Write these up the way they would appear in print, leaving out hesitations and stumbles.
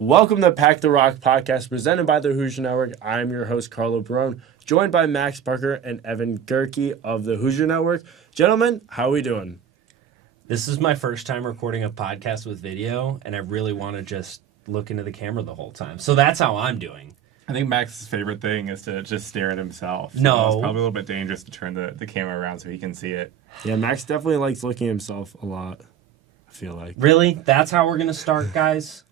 Welcome to Pack the Rock podcast presented by the Hoosier Network. I'm your host, Carlo Barone, joined by Max Parker and Evan Gerike of the Hoosier Network. Gentlemen, how are we doing? This is my first time recording a podcast with video, and I really want to just look into the camera the whole time. So that's how I'm doing. I think Max's favorite thing is to just stare at himself. So No. it's probably a little bit dangerous to turn the camera around so he can see it. Yeah, Max definitely likes looking at himself a lot, I feel like. Really? That's how we're going to start, guys?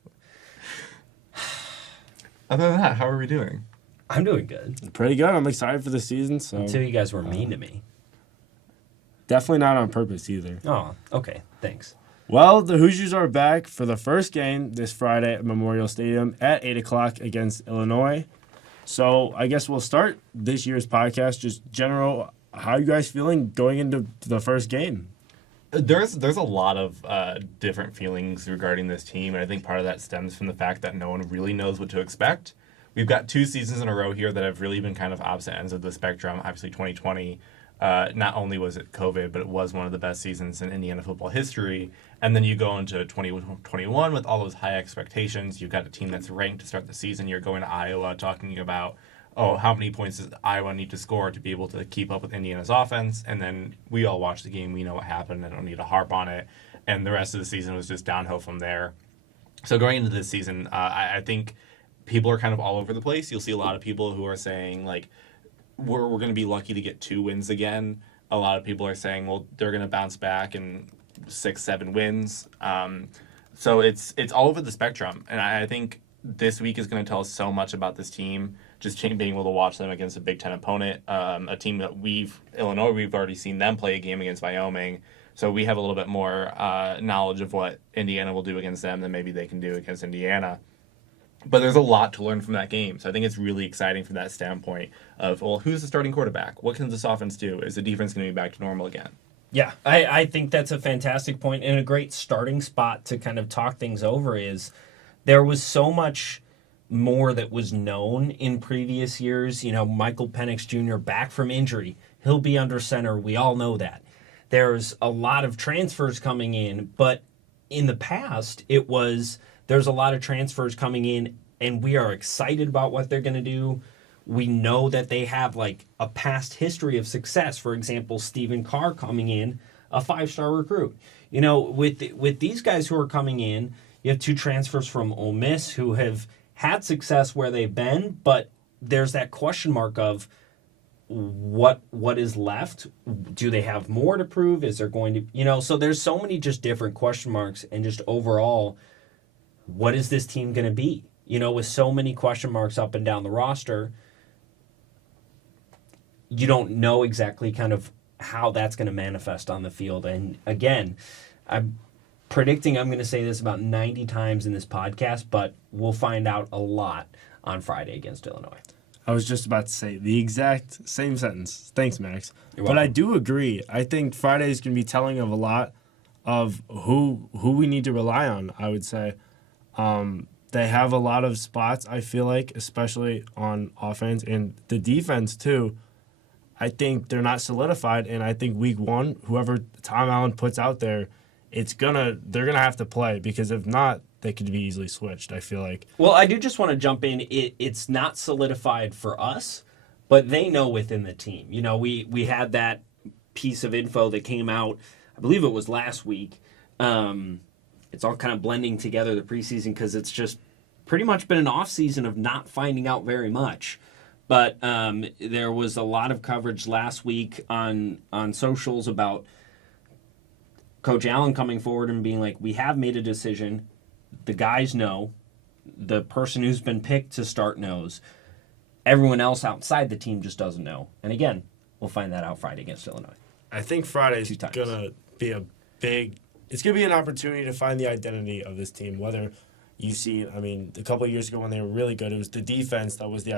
Other than that, how are we doing? I'm doing good. Pretty good. I'm excited for the season. So Until you guys were mean to me. definitely not on purpose either. Oh, okay. Thanks. Well, the Hoosiers are back for the first game this Friday at Memorial Stadium at 8 o'clock against Illinois. So I guess we'll start this year's podcast. Just general, how are you guys feeling going into the first game? There's a lot of different feelings regarding this team, and I think part of that stems from the fact that no one really knows what to expect. We've got 2 seasons in a row here that have really been kind of opposite ends of the spectrum. Obviously, 2020, not only was it COVID, but it was one of the best seasons in Indiana football history. And then you go into 2021 with all those high expectations. You've got a team that's ranked to start the season. You're going to Iowa talking about, how many points does Iowa need to score to be able to keep up with Indiana's offense? And then we all watch the game. We know what happened. I don't need to harp on it. And the rest of the season was just downhill from there. So going into this season, I think people are kind of all over the place. You'll see a lot of people who are saying, like, we're going to be lucky to get 2 wins again. A lot of people are saying, well, they're going to bounce back and 6-7 wins. So it's all over the spectrum. And I think this week is going to tell us so much about this team, just being able to watch them against a Big Ten opponent, a team that Illinois, we've already seen them play a game against Wyoming. So we have a little bit more knowledge of what Indiana will do against them than maybe they can do against Indiana. But there's a lot to learn from that game. So I think it's really exciting from that standpoint of, well, who's the starting quarterback? What can this offense do? Is the defense going to be back to normal again? Yeah, I think that's a fantastic point and a great starting spot to kind of talk things over is there was so much more that was known in previous years. You know, Michael Penix Jr. back from injury. He'll be under center. We all know that. There's a lot of transfers coming in, but in the past, there's a lot of transfers coming in, and we are excited about what they're going to do. We know that they have, like, a past history of success. For example, Stephen Carr coming in, a 5-star recruit. You know, with these guys who are coming in, you have 2 transfers from Ole Miss who have had success where they've been, but there's that question mark of what is left. Do they have more to prove? Is there going to, so there's so many just different question marks, and just overall, what is this team going to be? With so many question marks up and down the roster, you don't know exactly kind of how that's going to manifest on the field. And again, I'm predicting I'm going to say this about 90 times in this podcast, but we'll find out a lot on Friday against Illinois. I was just about to say the exact same sentence. Thanks, Max. You're But welcome. I do agree. I think Friday is going to be telling of a lot of who we need to rely on, I would say. They have a lot of spots, I feel like, especially on offense and the defense, too. I think they're not solidified, and I think week 1, whoever Tom Allen puts out there, they're gonna have to play, because if not, they could be easily switched, I feel like. Well, I do just want to jump in. It's not solidified for us, but they know within the team. We had that piece of info that came out, I believe it was last week. It's all kind of blending together the preseason because it's just pretty much been an off season of not finding out very much. But there was a lot of coverage last week on socials about Coach Allen coming forward and being like, we have made a decision. The guys know. The person who's been picked to start knows. Everyone else outside the team just doesn't know. And again, we'll find that out Friday against Illinois. I think Friday's 2 times. going to be it's going to be an opportunity to find the identity of this team. Whether you see, a couple of years ago when they were really good, it was the defense that was the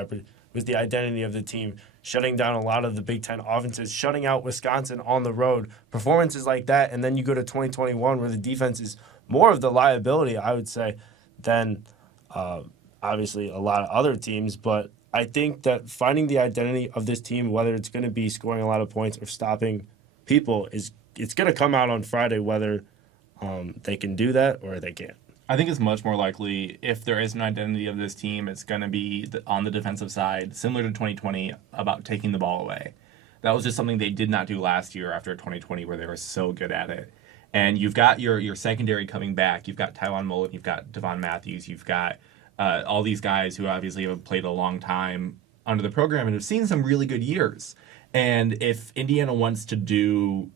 identity of the team, shutting down a lot of the Big Ten offenses, shutting out Wisconsin on the road, performances like that. And then you go to 2021 where the defense is more of the liability, I would say, than obviously a lot of other teams. But I think that finding the identity of this team, whether it's going to be scoring a lot of points or stopping people, it's going to come out on Friday whether they can do that or they can't. I think it's much more likely if there is an identity of this team, it's going to be on the defensive side, similar to 2020, about taking the ball away. That was just something they did not do last year after 2020 where they were so good at it. And you've got your secondary coming back. You've got Tywan Mullen, you've got Devon Matthews, you've got all these guys who obviously have played a long time under the program and have seen some really good years. And if Indiana wants to do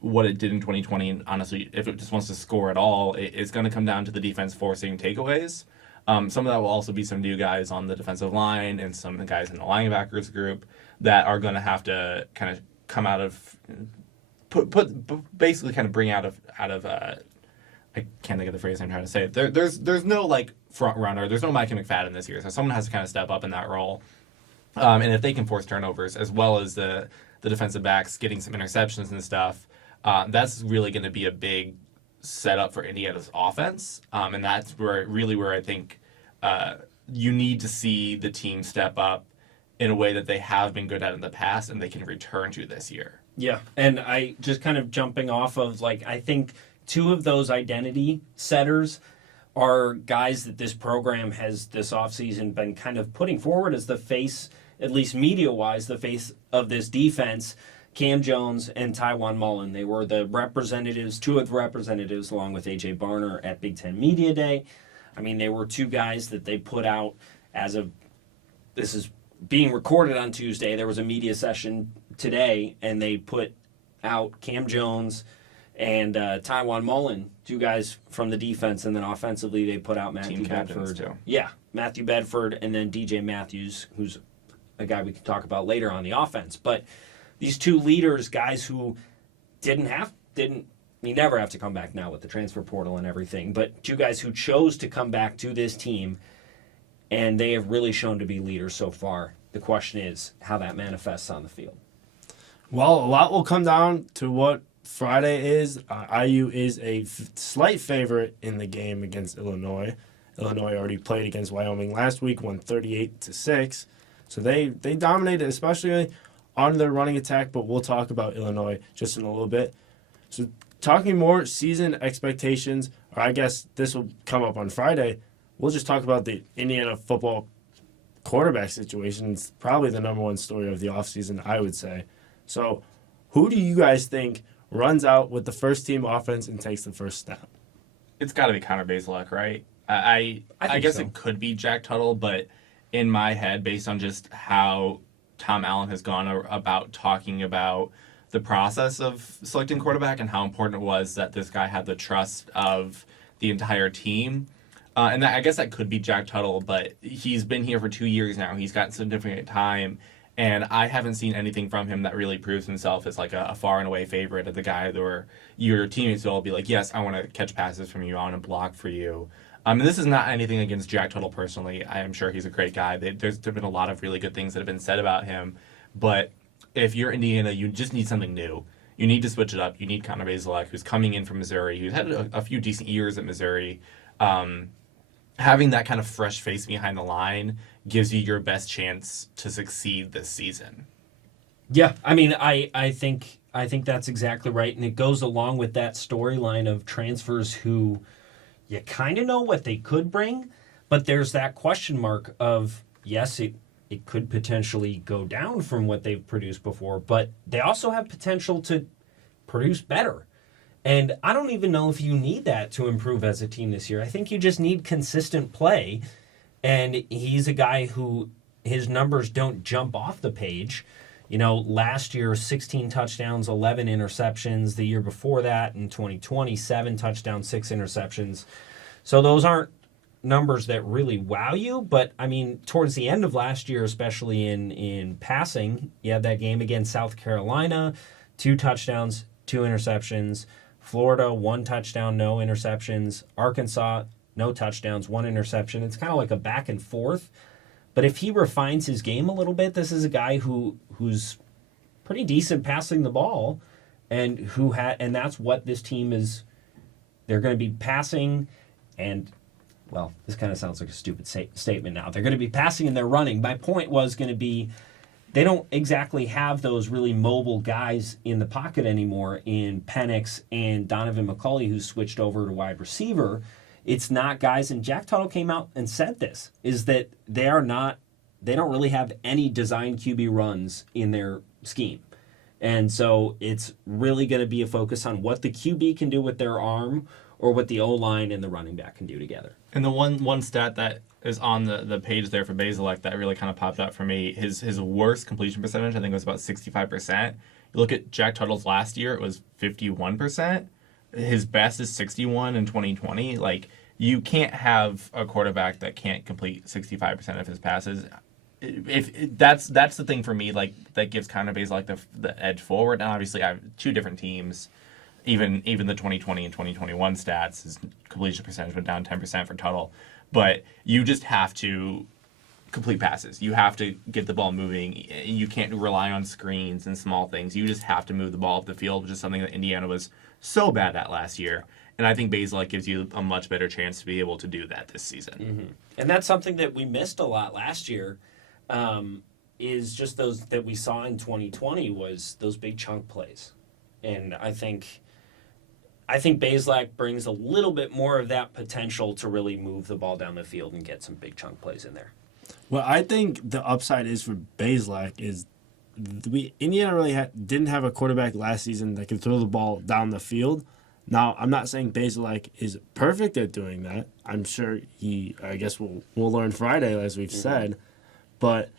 what it did in 2020, and honestly, if it just wants to score at all, it's going to come down to the defense forcing takeaways. Some of that will also be some new guys on the defensive line and some guys in the linebackers group that are going to have to kind of come out of, basically kind of bring out of. I can't think of the phrase I'm trying to say. There's no like front runner. There's no Micah McFadden this year, so someone has to kind of step up in that role. And if they can force turnovers as well as the defensive backs getting some interceptions and stuff. That's really going to be a big setup for Indiana's offense, and that's where I think you need to see the team step up in a way that they have been good at in the past and they can return to this year. Yeah, and I just kind of jumping off of, like, I think two of those identity setters are guys that this program has this offseason been kind of putting forward as the face, at least media-wise, the face of this defense. Cam Jones and Tywan Mullen. They were the representatives, two of the representatives, along with A.J. Barner at Big Ten Media Day. I mean, they were two guys that they put out as of, this is being recorded on Tuesday. There was a media session today, and they put out Cam Jones and Tywan Mullen, two guys from the defense, and then offensively they put out Matthew Bedford. Too. Yeah, Matthew Bedford, and then DJ Matthews, who's a guy we can talk about later on the offense. But these two leaders, guys who you never have to come back now with the transfer portal and everything, but two guys who chose to come back to this team, and they have really shown to be leaders so far. The question is how that manifests on the field. Well, a lot will come down to what Friday is. IU is a slight favorite in the game against Illinois. Illinois already played against Wyoming last week, won 38-6. So they dominated, especially on their running attack, but we'll talk about Illinois just in a little bit. So talking more season expectations, or I guess this will come up on Friday, we'll just talk about the Indiana football quarterback situation. It's probably the number one story of the offseason, I would say. So who do you guys think runs out with the first team offense and takes the first snap? It's got to be Connor Bazelak, right? I guess so. It could be Jack Tuttle, but in my head, based on just how Tom Allen has gone about talking about the process of selecting quarterback and how important it was that this guy had the trust of the entire team. And I guess that could be Jack Tuttle, but he's been here for 2 years now. He's gotten significant time, and I haven't seen anything from him that really proves himself as like a far and away favorite of the guy where your teammates will all be like, yes, I want to catch passes from you. I want to block for you. And this is not anything against Jack Tuttle personally. I am sure he's a great guy. There's been a lot of really good things that have been said about him. But if you're Indiana, you just need something new. You need to switch it up. You need Connor Bazelak, who's coming in from Missouri, who's had a few decent years at Missouri. Having that kind of fresh face behind the line gives you your best chance to succeed this season. Yeah, I mean, I think that's exactly right, and it goes along with that storyline of transfers who you kind of know what they could bring, but there's that question mark of, yes, it could potentially go down from what they've produced before, but they also have potential to produce better. And I don't even know if you need that to improve as a team this year. I think you just need consistent play, and he's a guy who his numbers don't jump off the page. You know, last year, 16 touchdowns, 11 interceptions. The year before that, in 2020, 7 touchdowns, 6 interceptions. So those aren't numbers that really wow you, but, I mean, towards the end of last year, especially in passing, you had that game against South Carolina, 2 touchdowns, 2 interceptions. Florida, 1 touchdown, no interceptions. Arkansas, no touchdowns, 1 interception. It's kind of like a back and forth. But if he refines his game a little bit, this is a guy who's pretty decent passing the ball, and and that's what this team is. They're going to be passing, and well, this kind of sounds like a stupid statement now. They're going to be passing and they're running. My point was going to be, they don't exactly have those really mobile guys in the pocket anymore in Penix and Donovan McCulley, who switched over to wide receiver. it's not guys, and Jack Tuttle came out and said this, is that they don't really have any design QB runs in their scheme. And so it's really going to be a focus on what the QB can do with their arm or what the O-line and the running back can do together. And the one stat that is on the page there for Bazelak that really kind of popped up for me, his worst completion percentage, I think, was about 65%. You look at Jack Tuttle's last year, it was 51%. His best is 61 in 2020. Like, you can't have a quarterback that can't complete 65% of his passes. If that's the thing for me, like, that gives kind of Bazelak the edge forward. And obviously, I have two different teams. Even the 2020 and 2021 stats, his completion percentage went down 10% for Tuttle. But you just have to complete passes. You have to get the ball moving. You can't rely on screens and small things. You just have to move the ball up the field, which is something that Indiana was so bad at last year. And I think Bazelak gives you a much better chance to be able to do that this season. Mm-hmm. And that's something that we missed a lot last year. Is just those that we saw in 2020 was those big chunk plays. And I think Bazelak brings a little bit more of that potential to really move the ball down the field and get some big chunk plays in there. What I think the upside is for Bazelak is Indiana really didn't have a quarterback last season that could throw the ball down the field. Now, I'm not saying Bazelak is perfect at doing that. I'm sure I guess we'll learn Friday, as we've said. But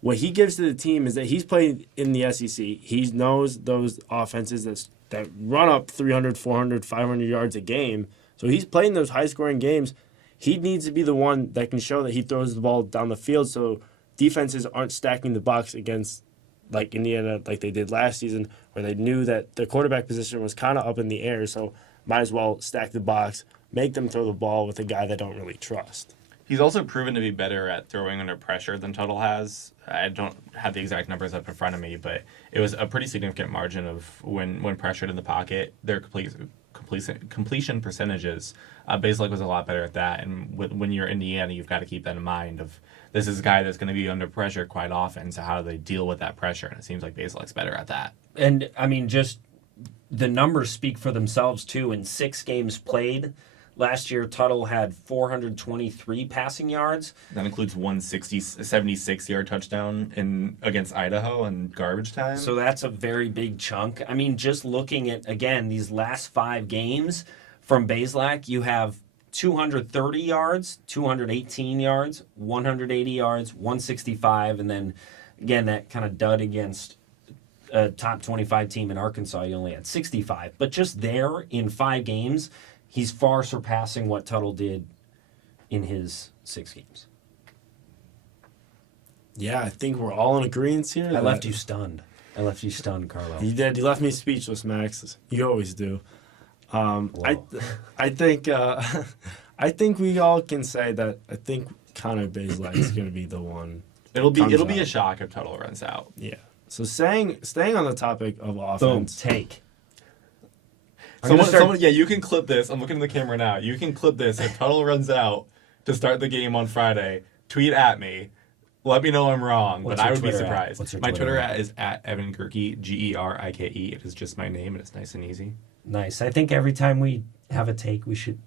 what he gives to the team is that he's played in the SEC. He knows those offenses that run up 300, 400, 500 yards a game. So he's playing those high-scoring games. He needs to be the one that can show that he throws the ball down the field so defenses aren't stacking the box against like Indiana like they did last season, where they knew that the quarterback position was kind of up in the air, so might as well stack the box, make them throw the ball with a guy they don't really trust. He's also proven to be better at throwing under pressure than Tuttle has. I don't have the exact numbers up in front of me, but it was a pretty significant margin of when pressured in the pocket, their completion percentages. Bazelak was a lot better at that, and when you're Indiana, you've got to keep that in mind of this is a guy that's going to be under pressure quite often, so how do they deal with that pressure? And it seems like Bazelak's better at that. And, I mean, just the numbers speak for themselves, too. In 6 games played, last year, Tuttle had 423 passing yards. That includes 76-yard touchdown against Idaho in garbage time. So that's a very big chunk. I mean, just looking at, again, these last 5 games from Bazelak, you have 230 yards, 218 yards, 180 yards, 165, and then, again, that kind of dud against a top 25 team in Arkansas, you only had 65. But just there in 5 games, he's far surpassing what Tuttle did in his 6 games. Yeah, I think we're all in agreement here. I left you stunned, Carlo. You did. You left me speechless, Max. You always do. I think I think we all can say that. I think Connor Bazelak is going to be the one. It'll be a shock if Tuttle runs out. Yeah. So staying on the topic of Boom, offense. take. Someone, you can clip this. I'm looking at the camera now. You can clip this if Tuttle runs out to start the game on Friday. Tweet at me. Let me know I'm wrong, but I would be surprised. My Twitter at is at Evan Gerike, Gerike. It is just my name, and it's nice and easy. Nice. I think every time we have a take, we should.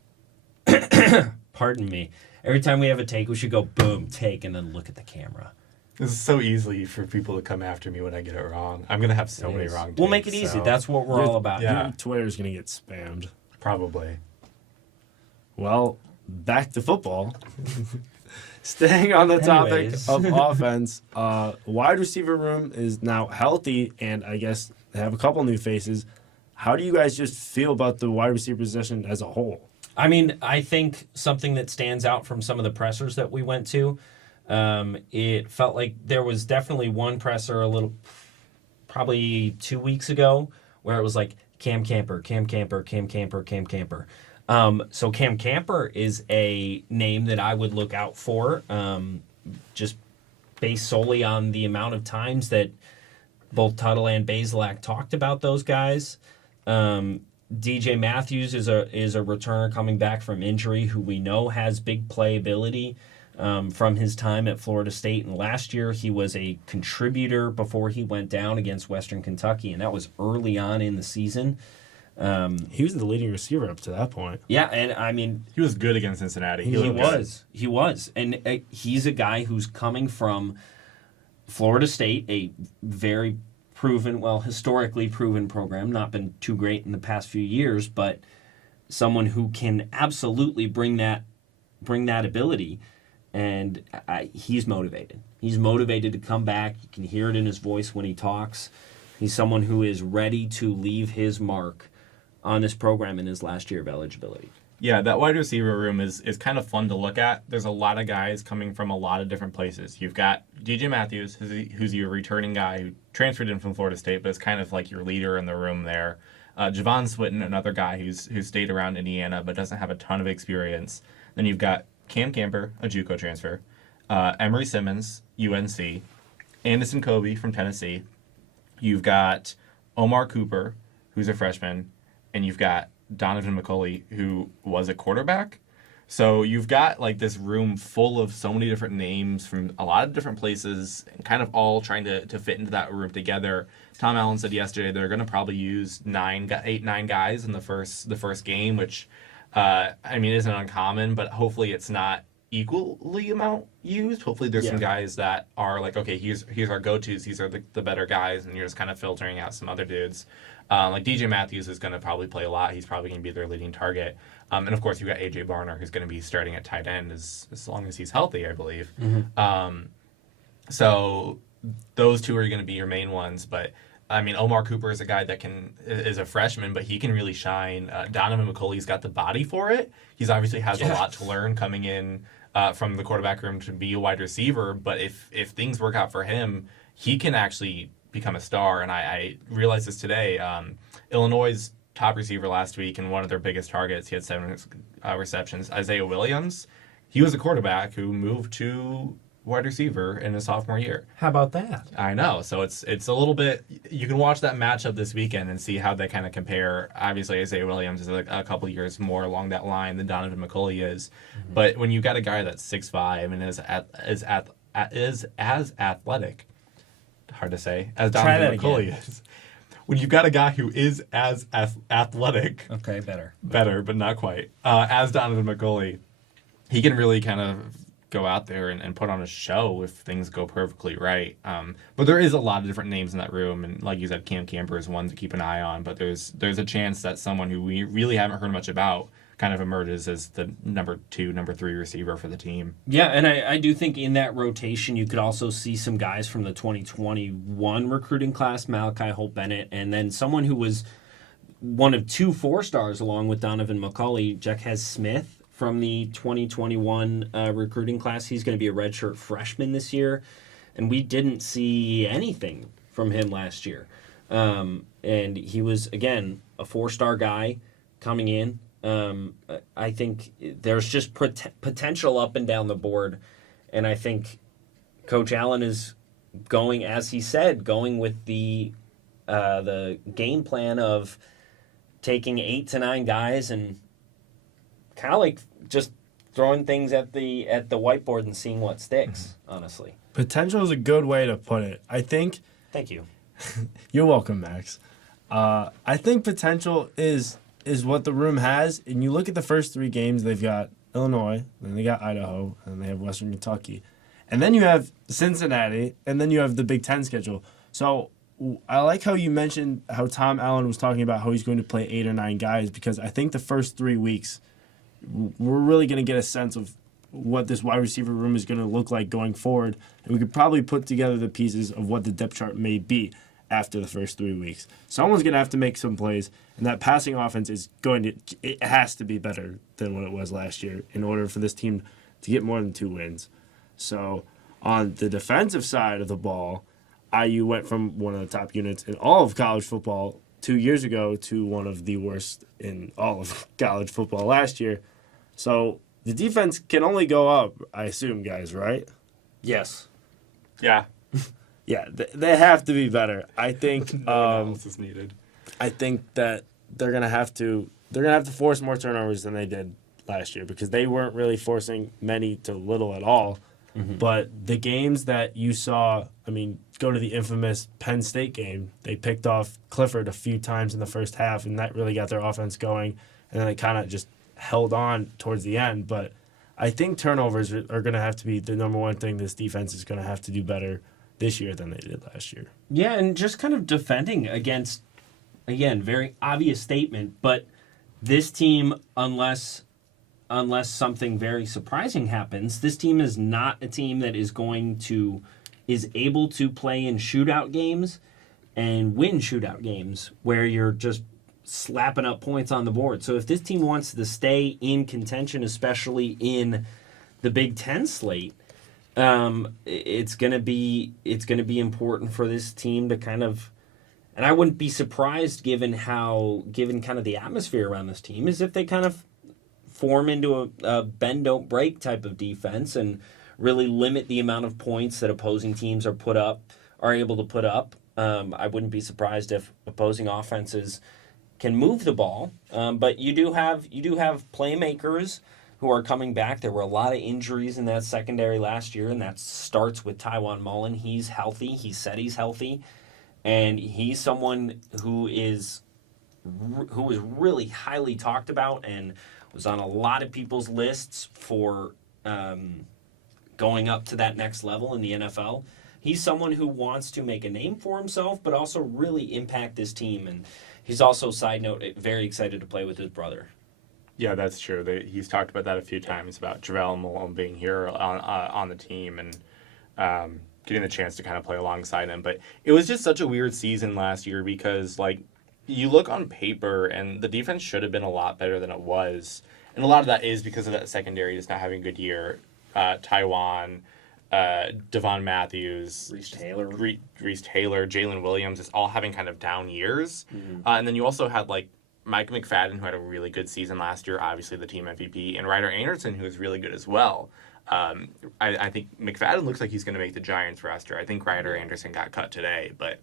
Pardon me. Every time we have a take, we should go boom, take, and then look at the camera. This is so easy for people to come after me when I get it wrong. I'm gonna have so many wrong takes. We'll make it easy. So. That's what we're all about. Yeah. Your Twitter's going to get spammed. Probably. Well, back to football. Staying on the topic Anyways. of offense, wide receiver room is now healthy, and I guess they have a couple new faces. How do you guys just feel about the wide receiver position as a whole? I mean, I think something that stands out from some of the pressers that we went to, it felt like there was definitely one presser probably 2 weeks ago where it was like Cam Camper. So Cam Camper is a name that I would look out for, just based solely on the amount of times that both Tuttle and Bazelak talked about those guys. DJ Matthews is a returner coming back from injury who we know has big playability from his time at Florida State. And last year he was a contributor before he went down against Western Kentucky, and that was early on in the season. He was the leading receiver up to that point. Yeah, and I mean, He was good against Cincinnati. he looked good. was, and he's a guy who's coming from Florida State, a very proven, well, historically proven program, not been too great in the past few years, but someone who can absolutely bring that ability, and he's motivated. He's motivated to come back. You can hear it in his voice when he talks. He's someone who is ready to leave his mark on this program in his last year of eligibility. Yeah, that wide receiver room is kind of fun to look at. There's a lot of guys coming from a lot of different places. You've got DJ Matthews, who's your returning guy who transferred in from Florida State, but is kind of like your leader in the room there. Javon Switten, another guy who's stayed around Indiana but doesn't have a ton of experience. Then you've got Cam Camper, a JUCO transfer, Emery Simmons, UNC, Anderson Kobe from Tennessee. You've got Omar Cooper, who's a freshman, and you've got Donovan McCulley, who was a quarterback. So you've got like this room full of so many different names from a lot of different places, and kind of all trying to fit into that room together. Tom Allen said yesterday they're going to probably use 9 guys in the first game, which I mean isn't uncommon, but hopefully it's not equally amount used. Hopefully there's some guys that are like, okay, here's our go-tos, these are the better guys, and you're just kind of filtering out some other dudes. Like DJ Matthews is going to probably play a lot. He's probably going to be their leading target. And of course, you've got AJ Barner, who's going to be starting at tight end as long as he's healthy, I believe. Mm-hmm. So those two are going to be your main ones. But I mean, Omar Cooper is a guy that is a freshman, but he can really shine. Donovan McCulley's got the body for it. He's obviously has a lot to learn coming in from the quarterback room to be a wide receiver. But if things work out for him, he can actually become a star. And I realized this today. Illinois' top receiver last week and one of their biggest targets, he had 7 receptions. Isaiah Williams, he was a quarterback who moved to wide receiver in his sophomore year. How about that? I know. So it's a little bit. You can watch that matchup this weekend and see how they kind of compare. Obviously, Isaiah Williams is a couple years more along that line than Donovan McCulley is. Mm-hmm. But when you got a guy that's 6'5" and is as athletic, hard to say, as Donovan McCulley is. When you've got a guy who is as athletic, okay, better, but not quite, as Donovan McCulley, he can really kind of go out there and put on a show if things go perfectly right. But there is a lot of different names in that room, and like you said, Cam Camper is one to keep an eye on. But there's a chance that someone who we really haven't heard much about kind of emerges as the number 2, number 3 receiver for the team. Yeah, and I do think in that rotation you could also see some guys from the 2021 recruiting class, Malachi Holt-Bennett, and then someone who was one of 2 4-stars along with Donovan McCulley, Jacquez Smith from the 2021 recruiting class. He's going to be a redshirt freshman this year, and we didn't see anything from him last year. And he was, again, a 4-star guy coming in. I think there's just potential up and down the board, and I think Coach Allen is going, as he said, going with the game plan of taking 8 to 9 guys and kind of like just throwing things at the whiteboard and seeing what sticks. Honestly, potential is a good way to put it. I think. Thank you. You're welcome, Max. I think potential is what the room has. And you look at the first 3 games, they've got Illinois, then they got Idaho, and then they have Western Kentucky. And then you have Cincinnati, and then you have the Big Ten schedule. So I like how you mentioned how Tom Allen was talking about how he's going to play 8 or 9 guys, because I think the first 3 weeks, we're really going to get a sense of what this wide receiver room is going to look like going forward. And we could probably put together the pieces of what the depth chart may be after the first 3 weeks. Someone's going to have to make some plays, and that passing offense it has to be better than what it was last year in order for this team to get more than 2 wins. So on the defensive side of the ball, IU went from one of the top units in all of college football 2 years ago to one of the worst in all of college football last year. So the defense can only go up, I assume, guys, right? Yes. Yeah. Yeah, they have to be better. I think analysis needed. I think that they're gonna have to force more turnovers than they did last year, because they weren't really forcing many to little at all But the games that you saw, I mean, go to the infamous Penn State game. They picked off Clifford a few times in the first half, and that really got their offense going. And then they kind of just held on towards the end. But I think turnovers are going to have to be the number one thing this defense is going to have to do better this year than they did last year. Yeah, and just kind of defending against, again, very obvious statement, but this team, unless something very surprising happens, this team is not a team that is able to play in shootout games and win shootout games where you're just slapping up points on the board. So if this team wants to stay in contention, especially in the Big Ten slate, it's gonna be important for this team to kind of, and I wouldn't be surprised given kind of the atmosphere around this team, is if they kind of form into a bend don't break type of defense and really limit the amount of points that opposing teams are able to put up. I wouldn't be surprised if opposing offenses can move the ball, but you do have playmakers who are coming back. There were a lot of injuries in that secondary last year, and that starts with Tywan Mullen. He's healthy. He said he's healthy, and he's someone who is really highly talked about and was on a lot of people's lists for going up to that next level in the NFL. He's someone who wants to make a name for himself, but also really impact this team. And he's also, side note, very excited to play with his brother. Yeah, that's true. He's talked about that a few times, about JaVale Malone being here on the team and getting the chance to kind of play alongside him. But it was just such a weird season last year because, like, you look on paper and the defense should have been a lot better than it was. And a lot of that is because of that secondary just not having a good year. Taiwan, Devon Matthews, Reese Taylor, Jalen Williams, is all having kind of down years. And then you also had, like, Mike McFadden, who had a really good season last year, obviously the team MVP, and Ryder Anderson, who was really good as well. I think McFadden looks like he's going to make the Giants roster. I think Ryder Anderson got cut today, but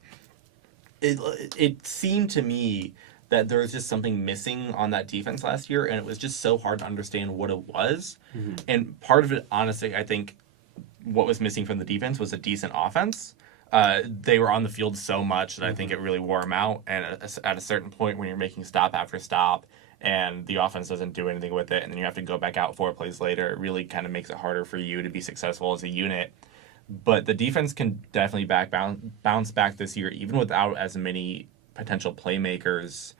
it seemed to me that there was just something missing on that defense last year, and it was just so hard to understand what it was. And part of it, honestly, I think what was missing from the defense was a decent offense. They were on the field so much that I think it really wore them out. And at a certain point, when you're making stop after stop and the offense doesn't do anything with it, and then you have to go back out 4 plays later, it really kind of makes it harder for you to be successful as a unit. But the defense can definitely bounce back this year, even without as many potential playmakers.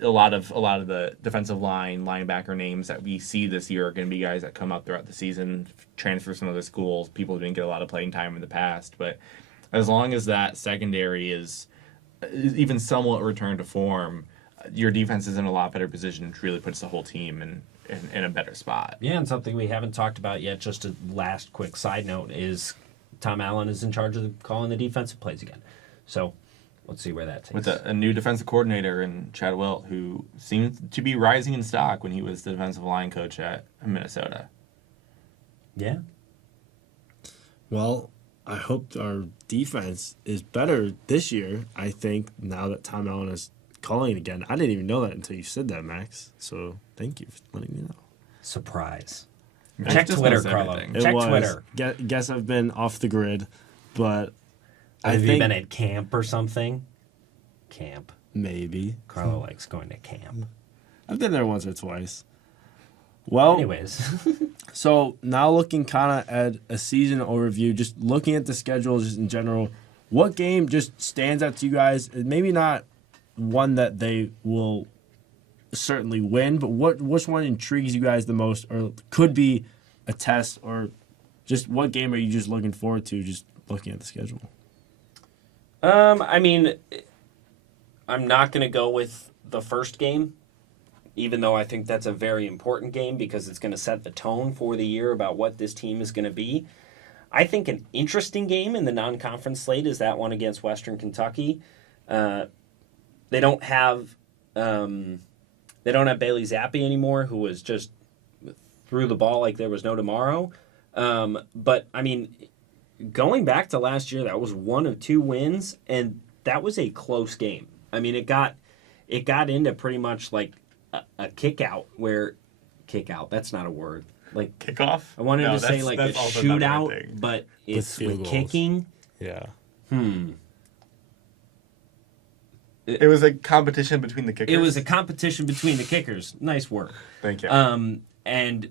A lot of the defensive line, linebacker names that we see this year are going to be guys that come up throughout the season, transfers from other schools, people who didn't get a lot of playing time in the past. But as long as that secondary is even somewhat returned to form, your defense is in a lot better position, which really puts the whole team in a better spot. Yeah, and something we haven't talked about yet, just a last quick side note, is Tom Allen is in charge of calling the defensive plays again. So let's see where that takes. With a new defensive coordinator in Chad Wilt, who seemed to be rising in stock when he was the defensive line coach at Minnesota. Yeah. Well, I hope our defense is better this year, I think, now that Tom Allen is calling it again. I didn't even know that until you said that, Max. So thank you for letting me know. Surprise. Max Check just Twitter, knows Carlo. everything. Check It was. Twitter. Guess I've been off the grid, but Have you been at camp or something? Camp. maybe. Carlo likes going to camp. I've been there once or twice. Well, Anyways. so now looking kind of at a season overview, just looking at the schedule just in general, what game just stands out to you guys? Maybe not one that they will certainly win, but which one intrigues you guys the most, or could be a test, or just what game are you just looking forward to just looking at the schedule? I mean, I'm not going to go with the first game, even though I think that's a very important game because it's going to set the tone for the year about what this team is going to be. I think an interesting game in the non-conference slate is that one against Western Kentucky. They don't have Bailey Zappi anymore, who was just threw the ball like there was no tomorrow. But I mean, going back to last year, that was one of 2 wins, and that was a close game. I mean, it got into pretty much like a kick out. That's not a word. like Kickoff? I wanted No, to say like a that's also not the right shootout, thing. but it's field with goals. kicking. Yeah. It was a competition between the kickers. It was a competition between the kickers. Nice work. Thank you. And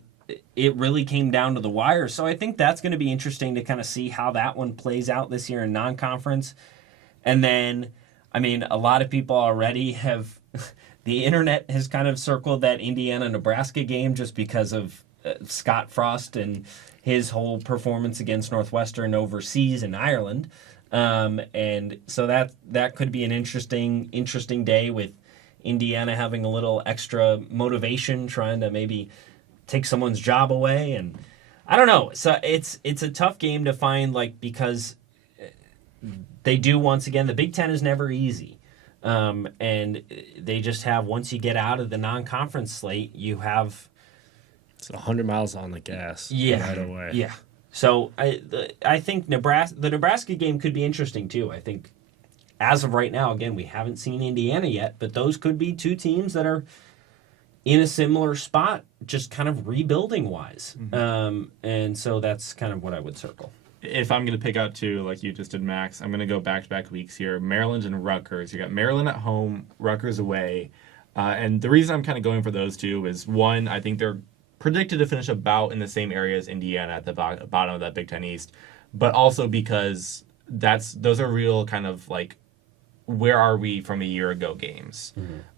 it really came down to the wire. So I think that's going to be interesting to kind of see how that one plays out this year in non-conference. And then, I mean, a lot of people already have, the internet has kind of circled that Indiana-Nebraska game just because of Scott Frost and his whole performance against Northwestern overseas in Ireland. And so that could be an interesting day with Indiana having a little extra motivation, trying to maybe take someone's job away. And I don't know. So it's a tough game to find, like, because they do, once again, the Big Ten is never easy. And they just have, once you get out of the non-conference slate, you have... It's 100 miles on the gas right away. Yeah. So I think the Nebraska game could be interesting, too. I think as of right now, again, we haven't seen Indiana yet, but those could be two teams that are in a similar spot, just kind of rebuilding-wise. And so that's kind of what I would circle. If I'm going to pick out two, like you just did, Max, I'm going to go back-to-back weeks here. Maryland and Rutgers. You got Maryland at home, Rutgers away. And the reason I'm kind of going for those two is, one, I think they're predicted to finish about in the same area as Indiana at the bottom of that Big Ten East, but also because those are real kind of like, where are we from a year ago games.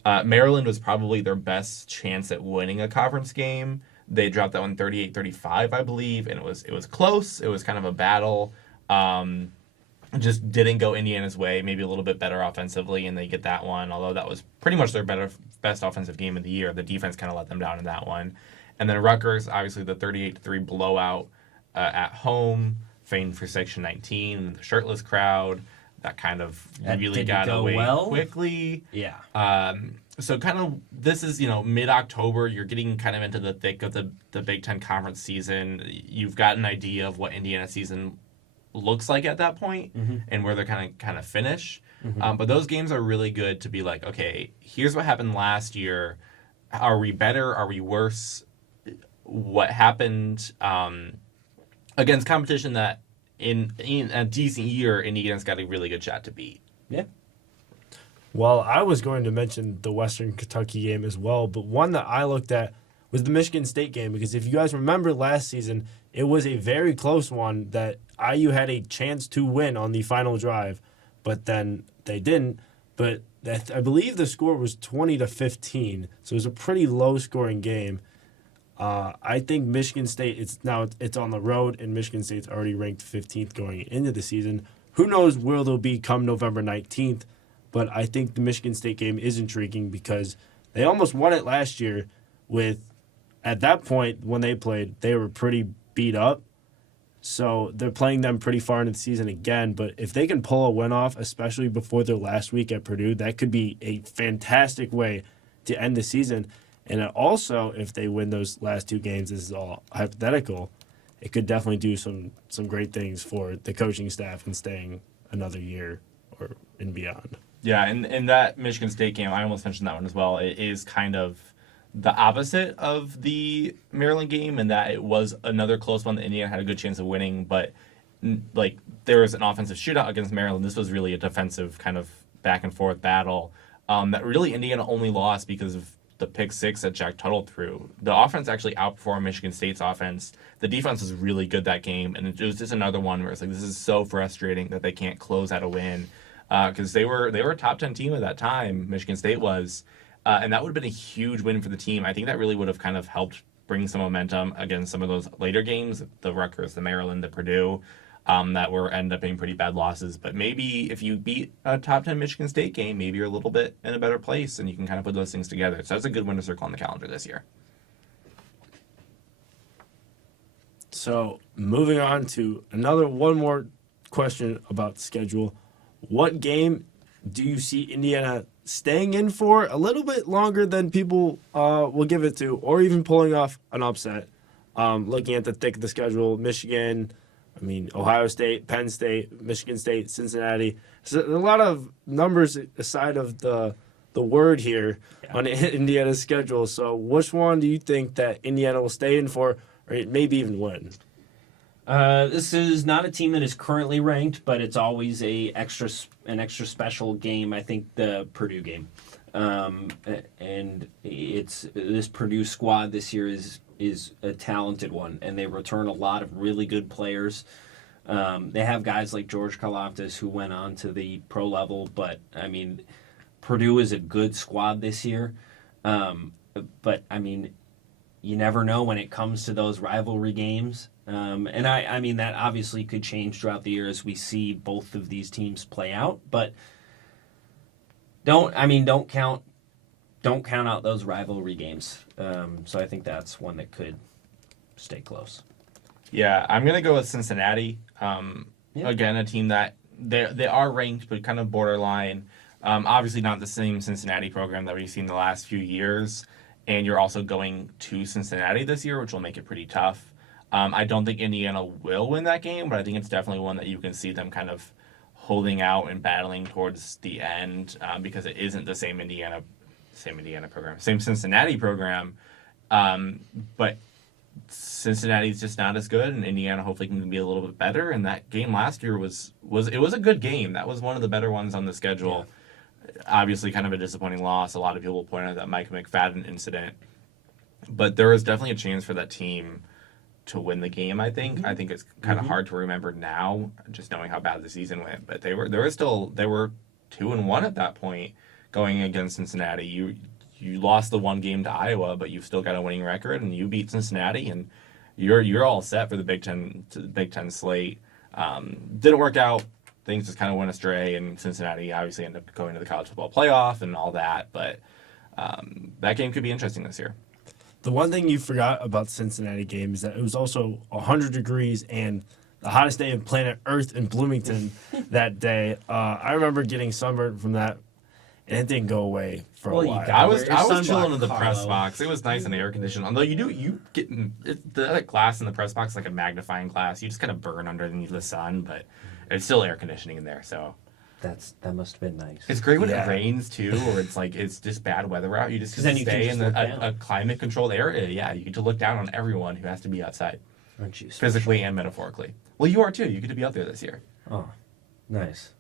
Maryland was probably their best chance at winning a conference game. They dropped that one 38-35, I believe, and it was close. It was kind of a battle. Just didn't go Indiana's way. Maybe a little bit better offensively, and they get that one. Although that was pretty much their best offensive game of the year. The defense kind of let them down in that one. And then Rutgers, obviously the 38-3 blowout at home, famed for Section 19, and the shirtless crowd. That kind of really got away quickly. Yeah. So kind of, this is, mid-October. You're getting kind of into the thick of the Big Ten Conference season. You've got an idea of what Indiana season looks like at that point and where they're kind of finish. But those games are really good to be like, okay, here's what happened last year. Are we better? Are we worse? What happened against competition that in a decent year, Indiana's got a really good shot to beat. Yeah. Well, I was going to mention the Western Kentucky game as well, but one that I looked at was the Michigan State game, because if you guys remember last season, it was a very close one that IU had a chance to win on the final drive, but then they didn't. But I believe the score was 20-15, so it was a pretty low-scoring game. I think Michigan State, it's on the road, and Michigan State's already ranked 15th going into the season. Who knows where they'll be come November 19th, but I think the Michigan State game is intriguing because they almost won it last year at that point when they played, they were pretty beat up. So they're playing them pretty far into the season again, but if they can pull a win off, especially before their last week at Purdue, that could be a fantastic way to end the season. And also, if they win those last two games, this is all hypothetical, it could definitely do some great things for the coaching staff and staying another year or and beyond. Yeah, and that Michigan State game, I almost mentioned that one as well. It is kind of the opposite of the Maryland game in that it was another close one that Indiana had a good chance of winning, but like there was an offensive shootout against Maryland. This was really a defensive kind of back and forth battle that really Indiana only lost because of the pick six that Jack Tuttle threw. The offense actually outperformed Michigan State's offense. The defense was really good that game, and it was just another one where it's like, this is so frustrating that they can't close out a win because they were a top 10 team at that time. Michigan State was, and that would have been a huge win for the team. I think that really would have kind of helped bring some momentum against some of those later games, the Rutgers, the Maryland, the Purdue, that were end up being pretty bad losses. But maybe if you beat a top 10 Michigan State game, maybe you're a little bit in a better place and you can kind of put those things together. So that's a good one to circle on the calendar this year. So moving on to one more question about the schedule. What game do you see Indiana staying in for a little bit longer than people will give it to, or even pulling off an upset? Looking at the thick of the schedule, Michigan, Ohio State, Penn State, Michigan State, Cincinnati. So a lot of numbers aside of the word here on Indiana's schedule. So which one do you think that Indiana will stay in for, or maybe even win? This is not a team that is currently ranked, but it's always an extra special game. I think the Purdue game, and it's this Purdue squad this year is a talented one, and they return a lot of really good players. They have guys like George Karlaftis who went on to the pro level, but I mean, Purdue is a good squad this year. But I mean, you never know when it comes to those rivalry games. And I mean, that obviously could change throughout the year as we see both of these teams play out. But don't count out those rivalry games. So I think that's one that could stay close. Yeah, I'm gonna go with Cincinnati. Again, a team that they are ranked, but kind of borderline. Obviously, not the same Cincinnati program that we've seen the last few years. And you're also going to Cincinnati this year, which will make it pretty tough. I don't think Indiana will win that game, but I think it's definitely one that you can see them kind of holding out and battling towards the end because it isn't the same Indiana program, same Cincinnati program, but Cincinnati's just not as good, and Indiana hopefully can be a little bit better. And that game last year was a good game. That was one of the better ones on the schedule. Yeah. Obviously, kind of a disappointing loss. A lot of people point out that Mike McFadden incident, but there was definitely a chance for that team to win the game. I think it's kind of hard to remember now, just knowing how bad the season went. But they were 2-1 at that point going against Cincinnati. You lost the one game to Iowa, but you've still got a winning record, and you beat Cincinnati, and you're all set for the Big Ten slate. Didn't work out. Things just kind of went astray, and Cincinnati obviously ended up going to the college football playoff and all that. But that game could be interesting this year. The one thing you forgot about the Cincinnati game is that it was also 100 degrees and the hottest day on planet Earth in Bloomington that day. I remember getting sunburned from that, and it didn't go away for a while. I was chilling in the press box. It was nice and air conditioned. Although you get the glass in the press box is like a magnifying glass. You just kind of burn underneath the sun, but it's still air conditioning in there. So that must have been nice. It's great when it rains too, or it's just bad weather out. You just stay in a climate controlled area. Yeah, you get to look down on everyone who has to be outside, aren't you? Physically and metaphorically. Well, you are too. You get to be out there this year. Oh, nice.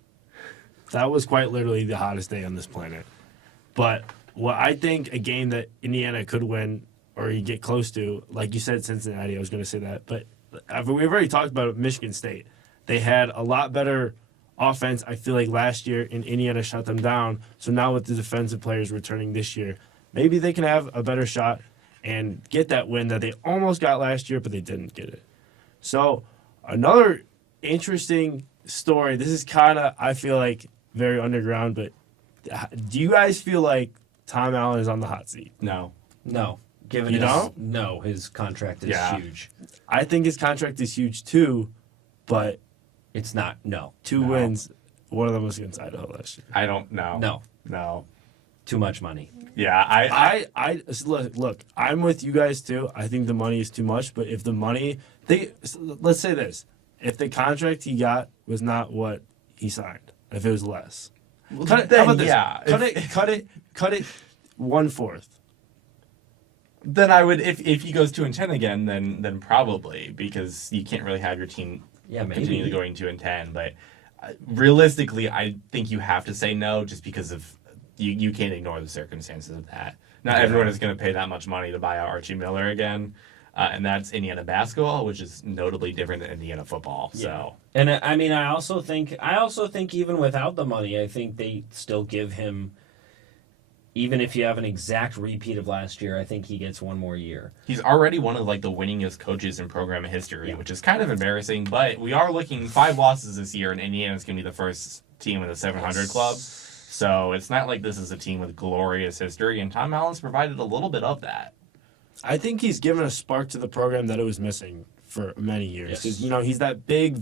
That was quite literally the hottest day on this planet. But what I think a game that Indiana could win or you get close to, like you said, Cincinnati, I was going to say that. But we've already talked about it, Michigan State. They had a lot better offense, I feel like, last year, and Indiana shut them down. So now with the defensive players returning this year, maybe they can have a better shot and get that win that they almost got last year, but they didn't get it. So another interesting story. This is kind of, I feel like, very underground, but do you guys feel like Tom Allen is on the hot seat? No. Given his contract is huge. I think his contract is huge too, but it's not. No. Two wins. One of them was against Idaho last year. I don't know. No. Too much money. Yeah, I look. I'm with you guys too. I think the money is too much. But if the money, let's say this: if the contract he got was not what he signed, if it was less, cut it. How about this? Yeah, cut it 1/4. Then I would, if he goes 2-10 again, then probably, because you can't really have your team continue going 2-10. But realistically, I think you have to say no, just because of you can't ignore the circumstances of that. Not everyone is going to pay that much money to buy out Archie Miller again, and that's Indiana basketball, which is notably different than Indiana football. Yeah. So, and I mean, I also think even without the money, I think they still give him. Even if you have an exact repeat of last year, I think he gets one more year. He's already one of the winningest coaches in program history, which is kind of embarrassing. But we are looking 5 losses this year, and Indiana's going to be the first team in the 700 club. So it's not like this is a team with glorious history, and Tom Allen's provided a little bit of that. I think he's given a spark to the program that it was missing for many years. Because he's that big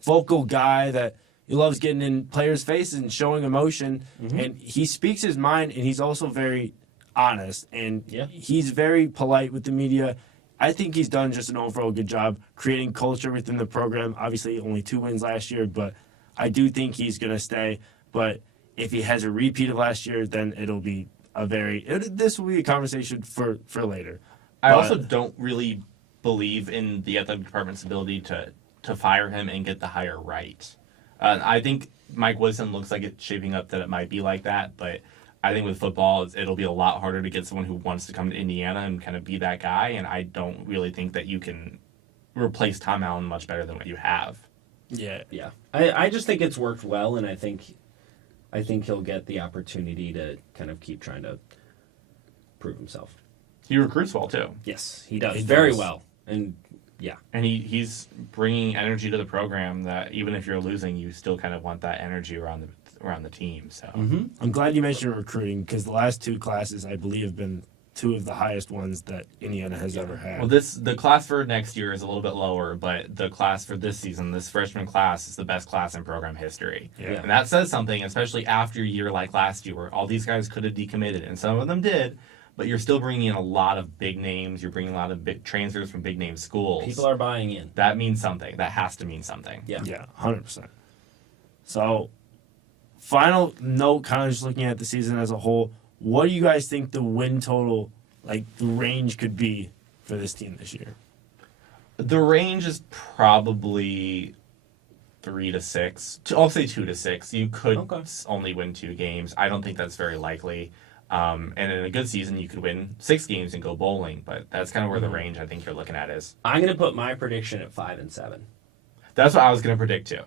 vocal guy that. He loves getting in players' faces and showing emotion, and he speaks his mind, and he's also very honest, and he's very polite with the media. I think he's done just an overall good job creating culture within the program. Obviously, only 2 wins last year, but I do think he's going to stay. But if he has a repeat of last year, then it'll be this will be a conversation for later. I also don't really believe in the athletic department's ability to fire him and get the hire right. I think Mike Woodson looks like it's shaping up that it might be like that, but I think with football, it'll be a lot harder to get someone who wants to come to Indiana and kind of be that guy, and I don't really think that you can replace Tom Allen much better than what you have. Yeah. I just think it's worked well, and I think he'll get the opportunity to kind of keep trying to prove himself. He recruits well, too. Yes, he does. He Very does. well. And yeah. And he's bringing energy to the program that even if you're losing, you still kind of want that energy around the team. So I'm glad you mentioned recruiting because the last two classes, I believe, have been two of the highest ones that Indiana has ever had. Well, the class for next year is a little bit lower, but the class for this season, this freshman class, is the best class in program history. Yeah. And that says something, especially after a year like last year where all these guys could have decommitted, and some of them did, but you're still bringing in a lot of big names. You're bringing a lot of big transfers from big name schools. People are buying in. That means something. That has to mean something. Yeah. Yeah, 100%. So, final note, kind of just looking at the season as a whole, what do you guys think the win total, like the range could be for this team this year? The range is probably 3 to 6. I'll say 2 to 6. You could Okay. only win 2 games. I don't think that's very likely. And in a good season, you could win 6 games and go bowling. But that's kind of where the range I think you're looking at is. I'm going to put my prediction at 5-7. That's what I was going to predict too.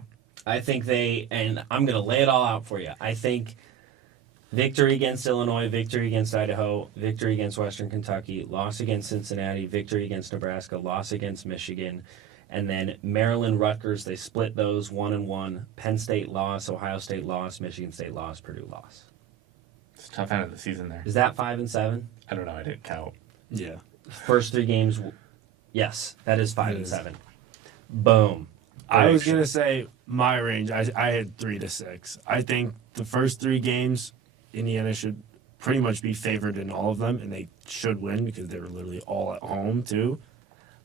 I think and I'm going to lay it all out for you. I think victory against Illinois, victory against Idaho, victory against Western Kentucky, loss against Cincinnati, victory against Nebraska, loss against Michigan, and then Maryland, Rutgers, they split those 1-1. Penn State loss, Ohio State loss, Michigan State loss, Purdue loss. It's a tough end of the season there. Is that 5-7? I don't know. I didn't count. Yeah. First 3 games, yes, that is 5-7. Boom. I was going to say my range, I had 3 to 6. I think the first 3 games, Indiana should pretty much be favored in all of them, and they should win because they were literally all at home, too.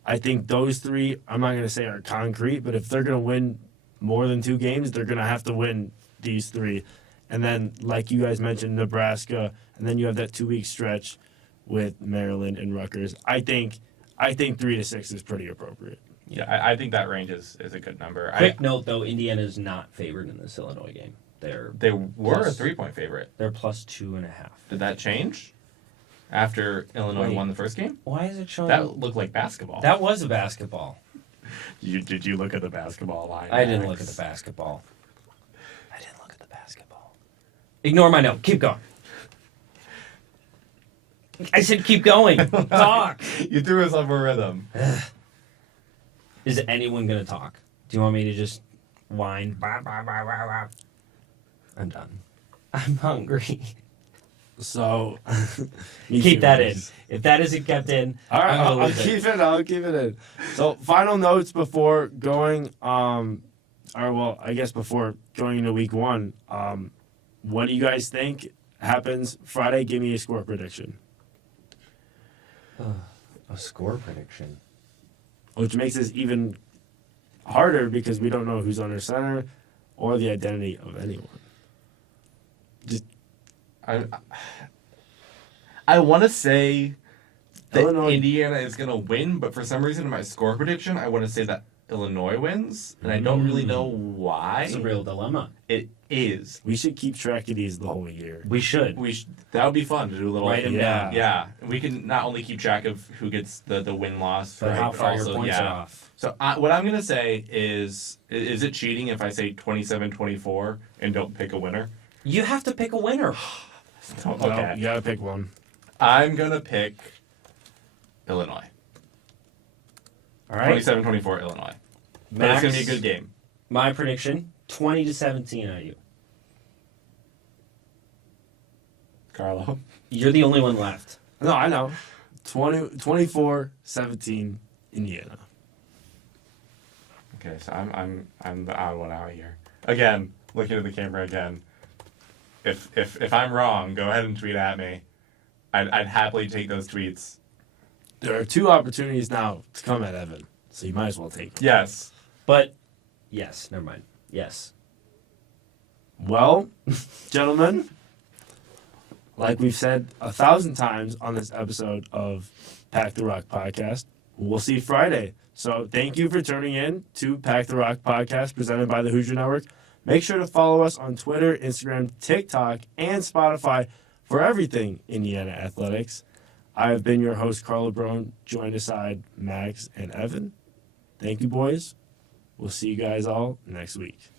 I think those 3, I'm not going to say are concrete, but if they're going to win more than 2 games, they're going to have to win these 3. And then, like you guys mentioned, Nebraska, and then you have that 2-week stretch with Maryland and Rutgers. I think 3 to 6 is pretty appropriate. Yeah, I think that range is a good number. Quick note, though, Indiana is not favored in this Illinois game. They were plus- a 3-point favorite. They're plus 2.5. Did that change after Illinois Wait. won the first game? Why is it showing? That looked like basketball. That was a basketball. Did you look at the basketball line? I didn't look at the basketball. Ignore my note. Keep going. I said keep going. Talk. You threw us off a rhythm. Is anyone going to talk? Do you want me to just whine? I'm done. I'm hungry. So Keep that in. If that isn't kept in, All right, I'm gonna I'll lose it. keep it. I'll keep it in. So, final notes before going. I guess before going into week 1. What do you guys think happens Friday? Give me a score prediction. A score prediction. Which makes this even harder because we don't know who's under center or the identity of anyone. I want to say that Illinois- Indiana is going to win, but for some reason in my score prediction, I want to say that Illinois wins, and I don't really know why. It's a real dilemma. It is. We should keep track of these the whole year. We should. That would be fun to do a little. Write 'em Yeah. down. Yeah, and we can not only keep track of who gets the win loss, But right, how far your also, points yeah. are off. So what I'm going to say is it cheating if I say 27-24 and don't pick a winner? You have to pick a winner. Okay. Well, you gotta pick one. I'm going to pick Illinois. All right. 27-24 Illinois. But Max, it's going to be a good game. my prediction, 20-17 IU. Carlo. You're the only one left. No, I know. 24-17 Indiana. Okay, so I'm the odd one out here. Again, looking at the camera again. If I'm wrong, go ahead and tweet at me. I'd happily take those tweets. There are 2 opportunities now to come at Evan, so you might as well take them. Yes. But, yes, never mind. Yes. Well, gentlemen, like we've said 1,000 times on this episode of Pack the Rock podcast, we'll see Friday. So thank you for tuning in to Pack the Rock podcast presented by the Hoosier Network. Make sure to follow us on Twitter, Instagram, TikTok, and Spotify for everything Indiana athletics. I have been your host, Carlo Barone, joined aside Max and Evan. Thank you, boys. We'll see you guys all next week.